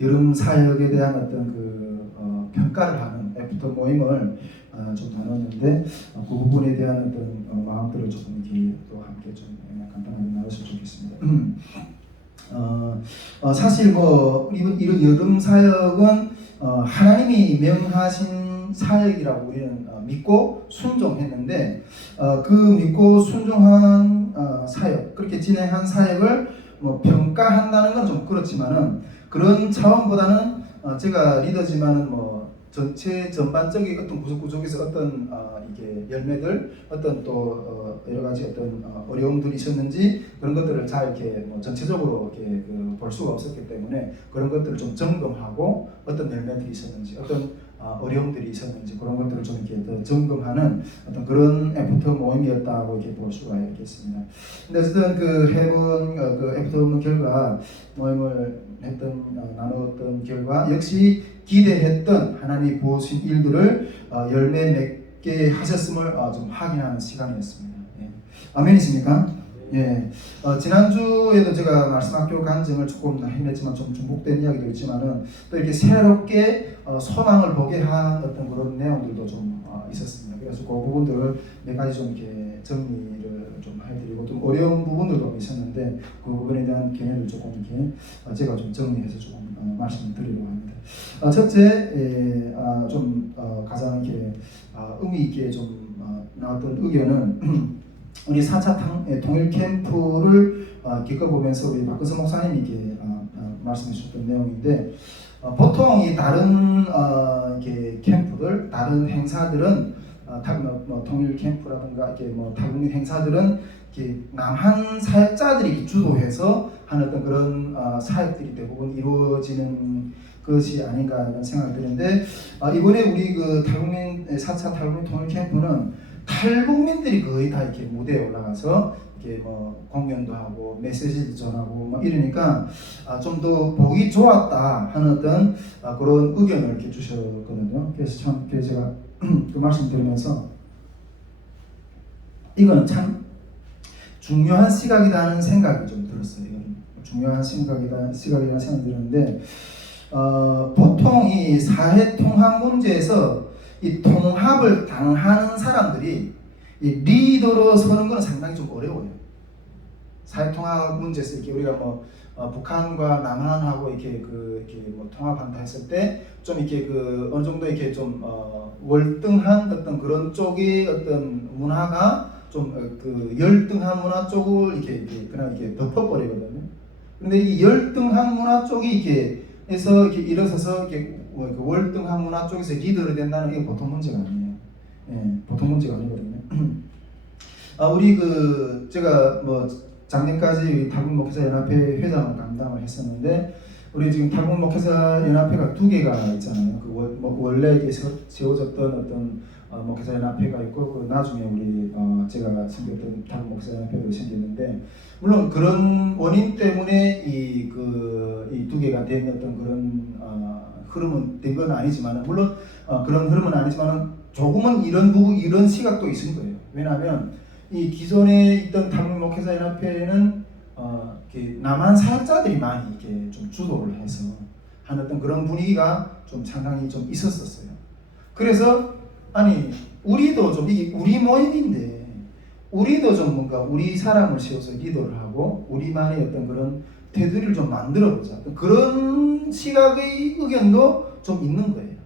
여름 사역에 대한 어떤 평가를 하는 애프터 모임을 좀 나눴는데 그 부분에 대한 어떤 마음들을 조금 이렇게 또 함께 좀 간단하게 나눴으면 좋겠습니다. 사실 이런 여름 사역은 하나님이 명하신 사역이라고 우리는 믿고 순종했는데 그 믿고 순종한 사역, 그렇게 진행한 사역을 평가한다는 건 좀 그렇지만은 그런 차원보다는 제가 리더지만은 전체 전반적인 어떤 구석구석에서 어떤 이게 열매들, 어떤 또 여러 가지 어떤 어려움들이 있었는지 그런 것들을 잘 이렇게 전체적으로 이렇게 볼 수가 없었기 때문에 그런 것들을 좀 점검하고 어떤 열매들이 있었는지, 어떤 어려움들이 있었는지 그런 것들을 좀 이렇게 더 점검하는 어떤 그런 애프터 모임이었다고 이렇게 볼 수가 있겠습니다. 근데 어쨌든 해본 애프터 모임 결과 모임을 나눴던 결과 역시 기대했던 하나님이 부으신 일들을 열매 맺게 하셨음을 좀 확인하는 시간이었습니다. 예. 아멘이십니까? 예. 지난주에도 제가 말씀학교 간증을 조금 했지만 좀 중복된 이야기도 있지만은 또 이렇게 새롭게 소망을 보게 한 어떤 그런 내용들도 좀 있었습니다. 그래서 그 부분들을 몇 가지 좀 이렇게 정리를 좀 해드리고 좀 어려운 부분들도 있었는데 그 부분에 대한 개념을 조금 이렇게 제가 좀 정리해서 조금 말씀을 드리려고 합니다. 첫째, 가장 이렇게 의미 있게 좀 나왔던 의견은 우리 4차 통일 캠프를 겪어보면서 우리 박근성 목사님이 이렇게 말씀해 주셨던 내용인데 보통 이 다른 이렇게 캠프들, 다른 행사들은 통일 캠프라든가 이렇게 다른 행사들은 이렇게 남한 사역자들이 주도해서 하는 어떤 그런 사역들이 대부분 이루어지는 것이 아닌가 하는 생각이 드는데 이번에 우리 4차 탈북민 통일 캠프는 탈북민들이 거의 다 이렇게 무대에 올라가서 이렇게 공연도 하고 메시지도 전하고 이러니까 좀 더 보기 좋았다 하는 어떤 그런 의견을 이렇게 주셨거든요. 그래서 참 제가 그 말씀 드리면서 이거는 참 중요한 시각이다 하는 생각이 좀 들었어요. 중요한 시각이라는 생각이 들었는데 보통 이 사회 통합 문제에서 이 통합을 당하는 사람들이 이 리더로 서는 것은 상당히 좀 어려워요. 사회 통합 문제에서 이렇게 우리가 북한과 남한하고 이렇게 통합한다 했을 때 좀 이렇게 어느 정도 이렇게 좀 월등한 어떤 그런 쪽의 어떤 문화가 좀 열등한 문화 쪽을 그냥 이렇게 덮어버리거든요. 근데 이 열등한 문화 쪽이 해서 일어서서 월등한 문화 쪽에서 리더를 된다는 게 보통 문제가 아니에요. 예, 보통 문제가 아니거든요. 우리 제가 작년까지 탈북목회자 연합회 회장을 담당을 했었는데 우리 지금 탈북목회자 연합회가 2개가 있잖아요. 원래 세워졌던 어떤 목회자 연합회가 있고 나중에 우리 제가 생겼던 탈북목회자 연합회도 생겼는데 물론 그런 원인 때문에 이 2개가 된 어떤 그런 흐름은 된 건 아니지만 물론 그런 흐름은 아니지만 조금은 이런 시각도 있은 거예요. 왜냐하면 이 기존에 있던 탈북목회자 연합회는 남한 사역자들이 많이 이렇게 좀 주도를 해서 하는 어떤 그런 분위기가 좀 상당히 좀 있었어요. 그래서 우리도 좀 이게 우리 모임인데 우리도 좀 뭔가 우리 사람을 세워서 리더를 하고 우리만의 어떤 그런 테두리를 좀 만들어보자. 그런 시각의 의견도 좀 있는 거예요.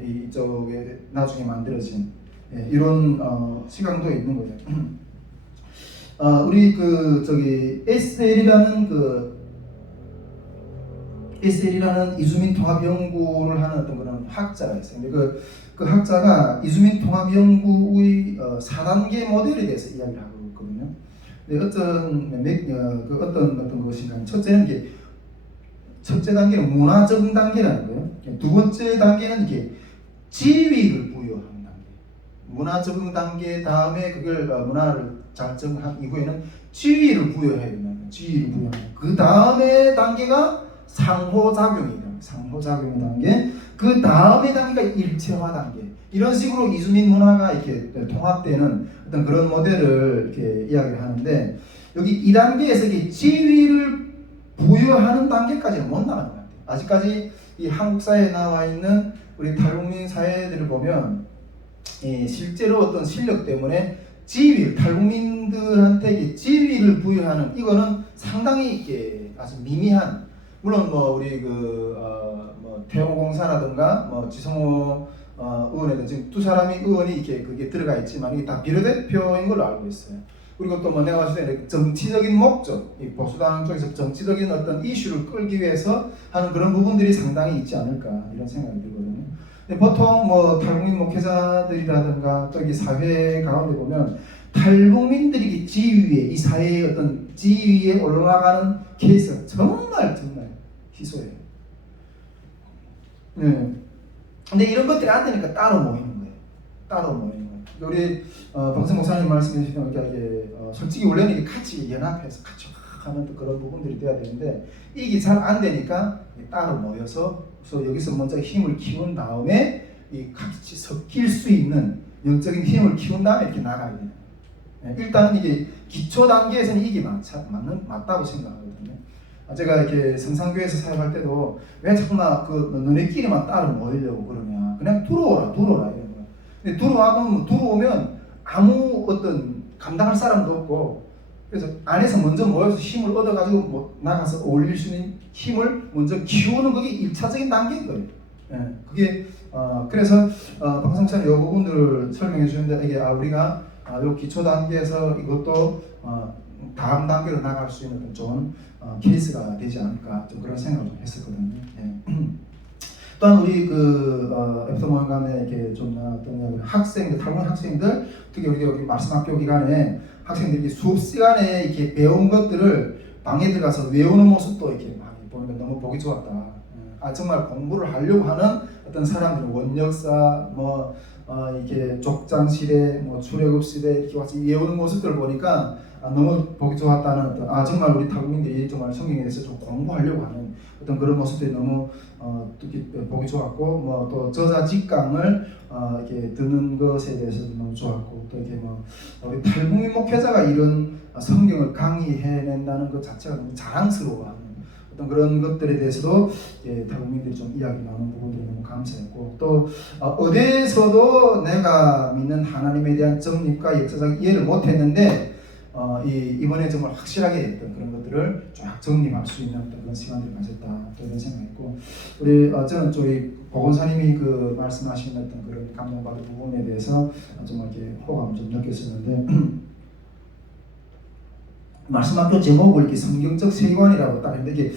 이쪽에 나중에 만들어진 이런 시각도 있는 거예요. 우리 SL이라는 이주민 통합 연구를 하는 어떤 그런 학자가 있어요. 근데 그 학자가 이주민 통합 연구의 4단계 모델에 대해서 이야기를 하고 있거든요. 근데 어떤 것인가? 첫째 단계는 문화 적응 단계라는 거예요. 두 번째 단계는 이게 지위를 부여하는 단계. 문화 적응 단계 다음에 그걸 문화를 잘 적응한 이후에는 지위를 부여해야 된다는 거예요. 지위를 부여하는. 그 다음에 단계가 상호작용이다. 상호작용 단계. 그 다음에 단계가 일체화 단계. 이런 식으로 이주민 문화가 이렇게 통합되는 어떤 그런 모델을 이렇게 이야기를 하는데 여기 이 단계에서 지위를 부여하는 단계까지는 못 나가는 것 같아요. 아직까지 이 한국 사회에 나와 있는 우리 탈북민 사회들을 보면 실제로 어떤 실력 때문에 탈북민들한테 지위를 부여하는 이거는 상당히 아주 미미한, 물론 뭐 우리 뭐 태호공사라든가 뭐 지성호 의원이든 지금 두 사람이 의원이 이렇게 그게 들어가 있지만 이게 다 비례대표인 걸로 알고 있어요. 그리고 또 뭐 내가 봤을 때 정치적인 목적, 이 보수당 쪽에서 정치적인 어떤 이슈를 끌기 위해서 하는 그런 부분들이 상당히 있지 않을까 이런 생각이 들거든요. 근데 보통 뭐 탈북민 목회자들이라든가 또 이 사회 가운데 보면 탈북민들이 지위에, 이 사회의 어떤 지위에 올라가는 케이스가 정말 희소해요. 네. 근데 이런 것들이 안 되니까 따로 모이는 거예요. 따로 모이는 거예요. 우리 박성 목사님 말씀해 주신 이게 솔직히 원래는 이게 같이 연합해서 같이 하는 그런 부분들이 돼야 되는데 이게 잘 안 되니까 따로 모여서 여기서 먼저 힘을 키운 다음에 이 같이 섞일 수 있는 영적인 힘을 키운 다음에 이렇게 나가야 돼요. 일단은 이게 기초 단계에서는 이게 맞다고 생각하거든요. 제가 이렇게 성산교회에서 사역할 때도 왜 자꾸나 너네끼리만 따로 모이려고 그러냐, 그냥 들어오라 이런 거야. 근데 들어오면 아무 어떤 감당할 사람도 없고, 그래서 안에서 먼저 모여서 힘을 얻어가지고 나가서 어울릴 수 있는 힘을 먼저 키우는 그게 1차적인 단계인 거예요. 그게 그래서 방송사는 이 부분들을 설명해 주는데 이게 우리가 요 기초 단계에서 이것도 다음 단계로 나갈 수 있는 좋은 케이스가 되지 않을까 좀 그런 생각을 좀 했었거든요. 또한 우리 에피소 모임간에 이렇게 좀 나왔던 학생들, 탈북민 학생들, 특히 우리 여기 말씀학교 기간에 학생들이 수업 시간에 이렇게 배운 것들을 방에 들어가서 외우는 모습도 이렇게 많이 보니까 너무 보기 좋았다. 정말 공부를 하려고 하는 어떤 사람들, 원역사, 이렇게 족장시대, 출애굽시대 이렇게 와서 외우는 모습들을 보니까 너무 보기 좋았다는 어떤 정말 우리 탈북민들이 정말 성경에 대해서 좀 공부하려고 하는 어떤 그런 모습들이 너무 보기 좋았고, 또 저자 직강을 이렇게 듣는 것에 대해서도 너무 좋았고, 또 이렇게 우리 탈북민 목회자가 이런 성경을 강의해낸다는 것 자체가 너무 자랑스러워하는 어떤 그런 것들에 대해서도 탈북민들이 좀 이야기 나누는 부분들이 너무 감사했고, 또 어디에서도 내가 믿는 하나님에 대한 정립과 역사적 이해를 못했는데 이번에 정말 확실하게 했던 그런 것들을 쫙 정립할 수 있는 어떤 그런 시간들을 가졌다, 또 이런 생각했고, 우리 저는 저희 보건사님이 말씀하신 어떤 그런 감동받은 부분에 대해서 정말 이렇게 호감을 좀 느꼈었는데, 말씀학교 제목을 이렇게 성경적 세관이라고 딱 했는데 이게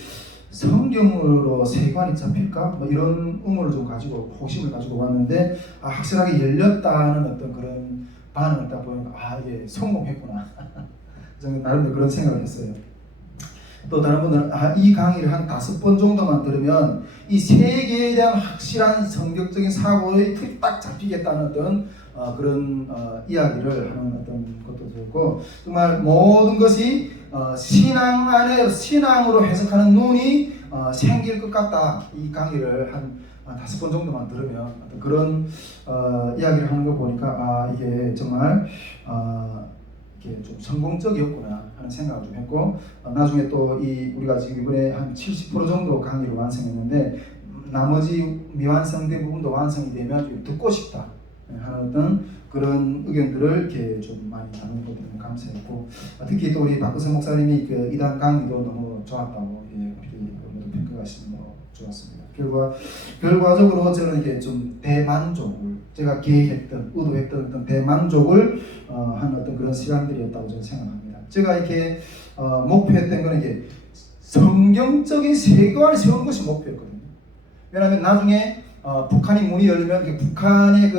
성경으로 세관이 잡힐까? 이런 의문을 좀 가지고 호심을 가지고 왔는데 확실하게 열렸다는 어떤 그런 반응을 딱 보니까 이게 성공했구나. 저는 나름대로 그런 생각을 했어요. 또 다른 분들은 이 강의를 한 5번 정도만 들으면 이 세계에 대한 확실한 성경적인 사고의 틀이 딱 잡히겠다는 어떤 그런 이야기를 하는 어떤 것도 좋고, 정말 모든 것이 신앙 안에 신앙으로 해석하는 눈이 생길 것 같다. 이 강의를 한 5번 정도만 들으면 어떤 그런 이야기를 하는 거 보니까 이게 정말 이렇게 좀 성공적이었구나 하는 생각을 좀 했고, 나중에 또 우리가 지금 이번에 한 70% 정도 강의를 완성했는데 나머지 미완성된 부분도 완성이 되면 좀 듣고 싶다 하는 어떤 그런 의견들을 이렇게 좀 많이 나누는 것도 너무 감사했고, 특히 또 우리 박근성 목사님이 이단 강의도 너무 좋았다고 이렇게 모두 평가가 있으면 좋았습니다. 결과적으로 저는 이게 좀 대만족을, 제가 계획했던, 의도했던 어떤 대만족을 한 어떤 그런 시간들이었다고 저는 생각합니다. 제가 이렇게 목표했던 건 이게 성경적인 세계관을 세우는 것이 목표였거든요. 왜냐하면 나중에 북한이 문이 열리면 북한의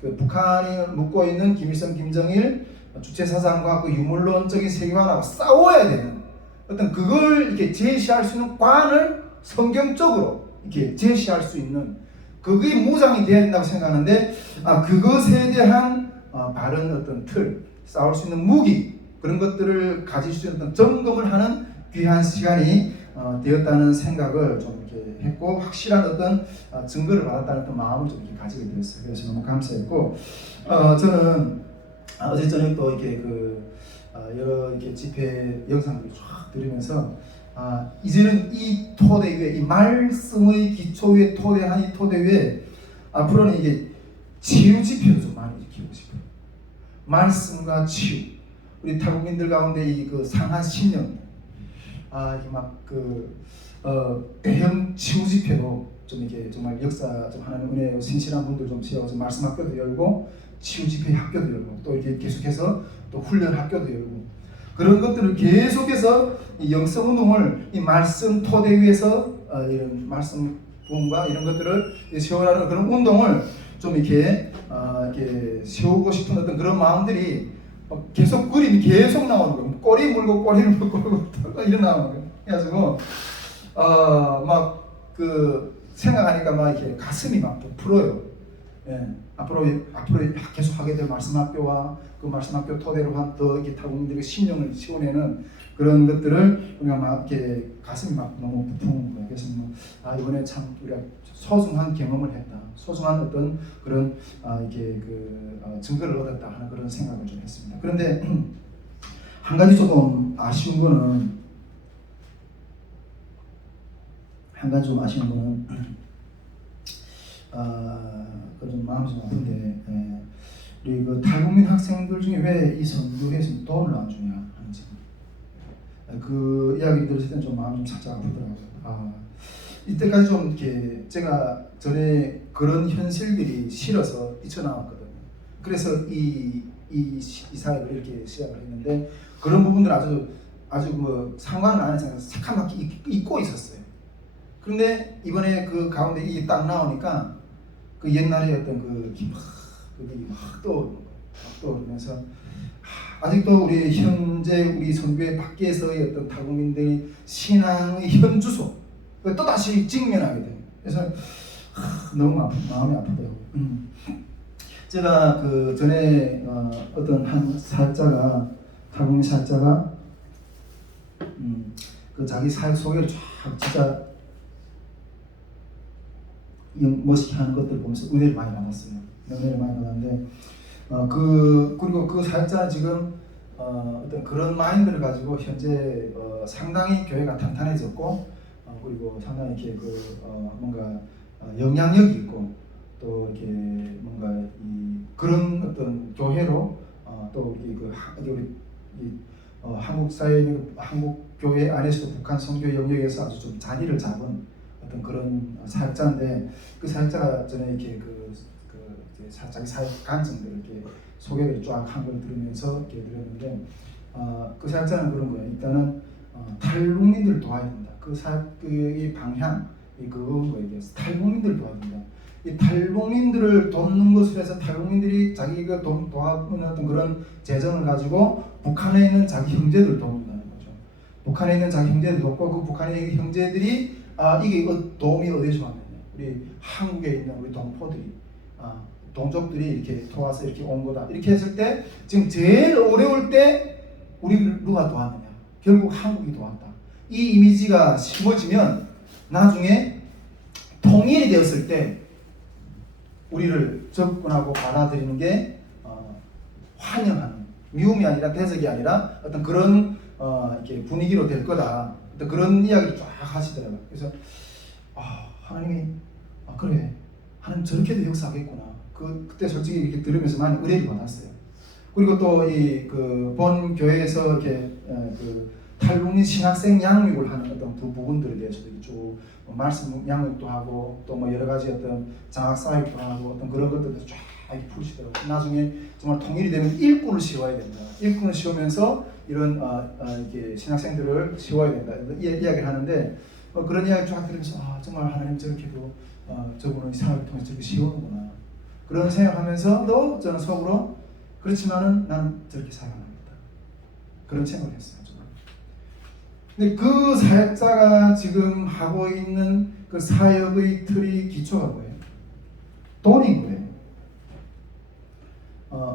북한이 묻고 있는 김일성, 김정일 주체사상과 유물론적인 세계관하고 싸워야 되는 어떤 그걸 이렇게 제시할 수 있는 관을 성경적으로 이렇게 제시할 수 있는 그게 무장이 되어야 된다고 생각하는데, 그것에 대한 바른 어떤 틀, 싸울 수 있는 무기, 그런 것들을 가질 수 있는 어떤 점검을 하는 귀한 시간이 되었다는 생각을 좀 이렇게 했고, 확실한 어떤 증거를 받았다는 어떤 마음을 좀 이렇게 가지게 되었어요. 그래서 너무 감사했고, 저는 어제 저녁 또 이렇게 여러 이렇게 집회 영상들을 쫙 들으면서 이제는 이 토대 위에, 이 말씀의 기초 위에 토대한 이 토대 위에 앞으로는 이게 치유 집회도 좀 많이 일으키고 싶어요. 말씀과 치유. 우리 타국민들 가운데 이 그 상한 신령, 이게 대형 치유 집회도 좀 이렇게 정말 역사 좀 하나님 은혜의 신실한 분들 좀 세워서 말씀 학교도 열고 치유 집회 학교도 열고 또 이렇게 계속해서 또 훈련 학교도 열고 그런 것들을 계속해서 이 영성 운동을 이 말씀 토대 위에서 이런 말씀 부흥과 이런 것들을 세워라는 그런 운동을 좀 이렇게 세우고 싶은 어떤 그런 마음들이 계속 그림이 계속 나오는 거예요. 꼬리 물고 꼬리를 물고 이런 나오는 거예요. 그래가지고 생각하니까 막 이렇게 가슴이 막 부풀어요. 예, 앞으로 계속 하게 될 말씀학교와 그 말씀학교 토대로 한 더 이렇게 타국민들의 신령을 시원내는 그런 것들을 우리가 막 이렇게 가슴이 막 너무 부푸는 거예요. 그래서 이번에 참 우리가 소중한 경험을 했다. 소중한 어떤 그런 증거를 얻었다 하는 그런 생각을 좀 했습니다. 그런데 한 가지 조금 아쉬운 거는 좀 마음이 좀 아픈데 우리 그 탈북민 학생들 중에 왜 이 선교회에서 돈을 안 주냐 하는지 그 이야기 들었을 때는 좀 마음이 좀 살짝 아프더라고요. 이때까지 좀 이렇게 제가 전에 그런 현실들이 싫어서 뛰쳐나왔거든요. 그래서 이 사역을 이렇게 시작을 했는데 그런 부분들 아주 뭐 상관은 안 해서 새카맣게 잊고 있었어요. 그런데 이번에 그 가운데 이게 딱 나오니까 그 옛날에 어떤 그게 막 떠오르면서 아직도 우리 현재 우리 선교회 밖에서의 어떤 타국민들의 신앙의 현주소 또 다시 직면하게 돼요. 그래서 너무 마음이 아프더라고요. 제가 그 전에 어떤 한 사역자가 타국민 사역자가 그 자기 사역 소개를 쫙 진짜 멋있게 하는 것들 보면서 은혜를 많이 받았어요. 은혜를 많이 받았는데 그리고 그 사역자는 지금 어떤 그런 마인드를 가지고 현재 상당히 교회가 탄탄해졌고 그리고 상당히 이렇게 뭔가 영향력이 있고 또 이렇게 뭔가 그런 어떤 교회로 또 우리 한국 사회 한국 교회 안에서도 북한 선교 영역에서 아주 좀 자리를 잡은 어떤 그런 사역자인데 그 사역자가 전에 이렇게 자기 사역 간증들을 이렇게 소개를 쫙 한 걸 들으면서 이렇게 들었는데 그 사역자는 그런 거예요. 일단은 탈북민들을 도와야 된다. 그 사역의 방향 그건 거예요. 탈북민들을 도와야 된다. 이 탈북민들을 돕는 것으로 해서 탈북민들이 자기가 도와주는 어떤 그런 재정을 가지고 북한에 있는 자기 형제들을 돕는다는 거죠. 북한에 있는 자기 형제들 돕고 그 북한에 있는 형제들이 이게 도움이 어디서 왔느냐? 우리 한국에 있는 우리 동포들이 동족들이 이렇게 도와서 이렇게 온 거다. 이렇게 했을 때 지금 제일 어려울 때 우리를 누가 도왔느냐? 결국 한국이 도왔다. 이 이미지가 심어지면 나중에 통일이 되었을 때 우리를 접근하고 받아들이는 게 환영하는 미움이 아니라 대적이 아니라 어떤 그런 이렇게 분위기로 될 거다. 어떤 그런 이야기를 쫙 하시더라고요. 그래서 하나님이 그래 하나님 저렇게도 역사하겠구나. 그때 솔직히 이렇게 들으면서 많이 의뢰를 받았어요. 그리고 또 본 교회에서 이렇게 탈북민 신학생 양육을 하는 어떤 그 부분들에 대해서도 쭉 말씀 양육도 하고 또 뭐 여러 가지 어떤 장학 사역도 하고 어떤 그런 것들도 쫙 이렇게 풀시더라고요. 나중에 정말 통일이 되면 일꾼을 세워야 된다. 일꾼을 세우면서 이런 이렇게 신학생들을 세워야 된다. 이야기를 하는데 그런 이야기 쫙 들으면서 정말 하나님 저렇게도 저분은 사역을 통해서 저렇게 세우는구나. 그런 생각하면서도 저는 속으로 그렇지만은 나는 저렇게 살아갑니다. 그런 생각을 했어요. 근데 그 사역자가 지금 하고 있는 그 사역의 틀이 기초가 뭐예요? 돈인 거예요.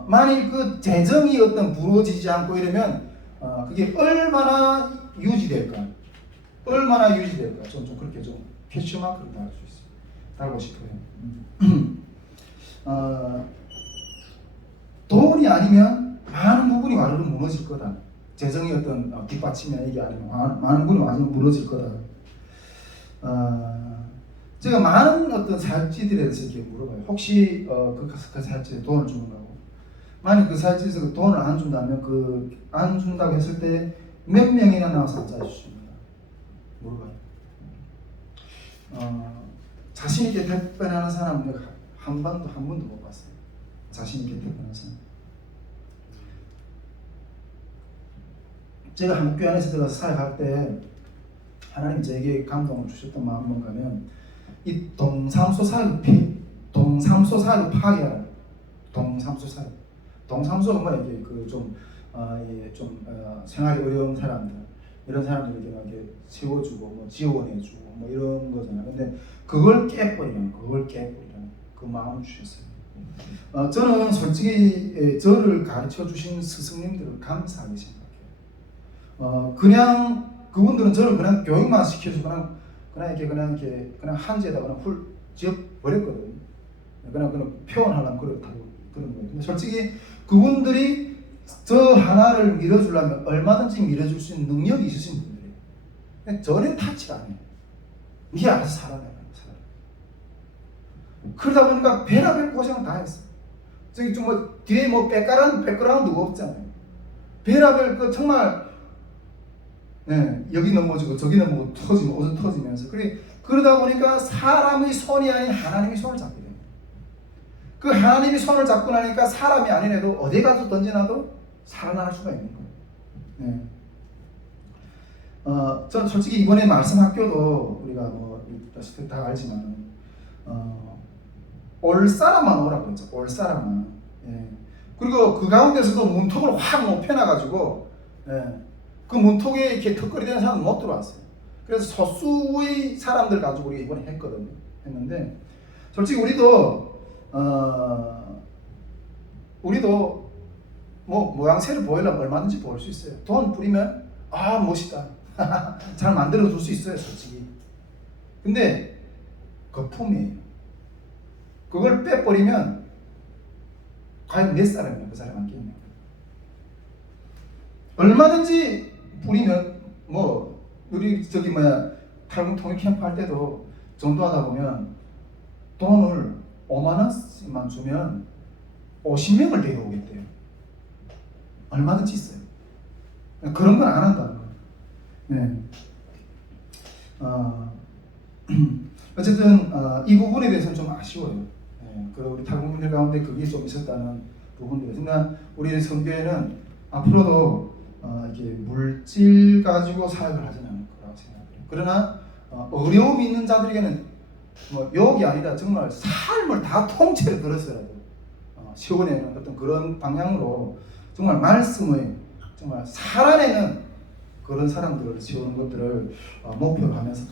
만일 그 재정이 어떤 부러지지 않고 이러면 그게 얼마나 유지될까? 얼마나 유지될까? 좀 그렇게 좀 퀘스천마크를 달을 수 있어요. 달고 싶어요. 돈이 아니면 많은 부분이 와르르 무너질 거다. 재정의 어떤 뒷받침이나 이게 아니면 많은 분이 완전히 무너질 거다. 제가 많은 어떤 사역지들에 대해서 이렇게 물어봐요. 혹시 그 사역지에 돈을 주는가고? 만약 그 사역지에서 그 돈을 안 준다면 안 준다고 했을 때 몇 명이나 나와서 앉아 주십니다. 물어봐요. 자신 있게 답변하는 사람은 내가 한 번도 못 봤어요. 자신 있게 답변하는 사람. 제가 한국교회 안에서 들어가서 사역할 때 하나님 저에게 감동을 주셨던 마음은 뭔가면 이 동사무소 사역을 파괴하라. 동사무소가 뭐야? 이게 생활이 어려운 사람들, 이런 사람들에게 이렇게 세워주고 뭐 지원해주고 뭐 이런 거잖아요. 근데 그걸 깨버리는 그 마음을 주셨어요. 저는 솔직히 저를 가르쳐 주신 스승님들을 감사하게 생각해요. 그냥 그분들은 저를 그냥 교육만 시켜주고 그냥 한지에다 훌 지어 버렸거든요. 그냥 표현하려면 그렇다고 그런 거예요. 근데 솔직히 그분들이 저 하나를 밀어주려면 얼마든지 밀어줄 수 있는 능력이 있으신 분들이에요. 근데 전혀 타치가 안 해요. 네 알아서 살아내. 그러다 보니까 별의별 고생을 다 했어요. 저기 뒤에 백그라운드가 없잖아요. 별의별 정말 여기 넘어지고 저기 넘어지고 터지면 어서 터지면서 그러다 보니까 사람의 손이 아닌 하나님의 손을 잡게 됩니다. 그 하나님이 손을 잡고 나니까 사람이 아닌 애도 어디 가서 던져놔도 살아날 수가 있는 거예요. 전 솔직히 이번에 말씀 학교도 우리가 다 알지만 올 사람만 오라고 했죠. 올 사람만. 그리고 그 가운데서도 문턱을 확 높여놔가지고 그 문턱에 이렇게 턱걸이 되는 사람은 못 들어왔어요. 그래서 소수의 사람들 가지고 우리가 이번에 했는데 솔직히 우리도 뭐 모양새를 보이려면 얼마든지 보일 수 있어요. 돈 뿌리면 멋있다. 잘 만들어 줄 수 있어요, 솔직히. 근데 거품이에요. 그걸 빼버리면 과연 몇 사람이나 그 사람 안 끼냐. 얼마든지 뿌리면 우리 탈북 통일 캠프 할 때도 전도하다 보면 돈을 5만 원만 주면 50명을 데려오겠대요. 얼마든지 있어요. 그런 건 안 한다는 거예요. 어쨌든 이 부분에 대해서는 좀 아쉬워요. 우리 탈북민들 가운데 그게 좀 있었다는 부분들이. 그러니까 우리 선교회는 앞으로도 이렇게 물질 가지고 사역을 하지는 않을 거라고 생각해요. 그러나 어려움이 있는 자들에게는 욕이 아니라 정말 삶을 다 통째로 들었어야죠. 시원해는 어떤 그런 방향으로 정말 말씀을 정말 살아내는 그런 사람들을 세우는 것들을 목표로 하면서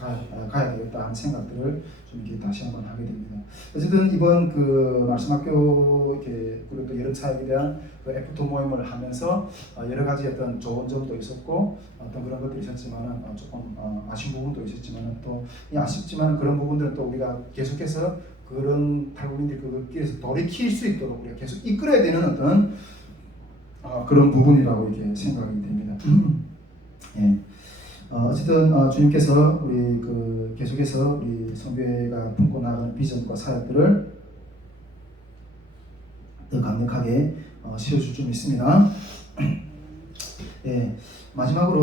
가야 되겠다 하는 생각들을 좀 이렇게 다시 한번 하게 됩니다. 어쨌든 이번 그 말씀학교 그리고 또 여름 사역에 대한 그 F2 모임을 하면서 여러 가지 어떤 좋은 점도 있었고 어떤 그런 것들이 있었지만은 조금 아쉬운 부분도 있었지만은 또 아쉽지만 그런 부분들은 또 우리가 계속해서 그런 탈북민들이 그 길에서 돌이킬 수 있도록 우리가 계속 이끌어야 되는 어떤 그런 부분이라고 이렇게 생각이 됩니다. 어쨌든 주님께서 우리 계속해서 우리 선교회가 품고 나가는 비전과 사역들을 더 강력하게 세워줄 줄 믿습니다. 마지막으로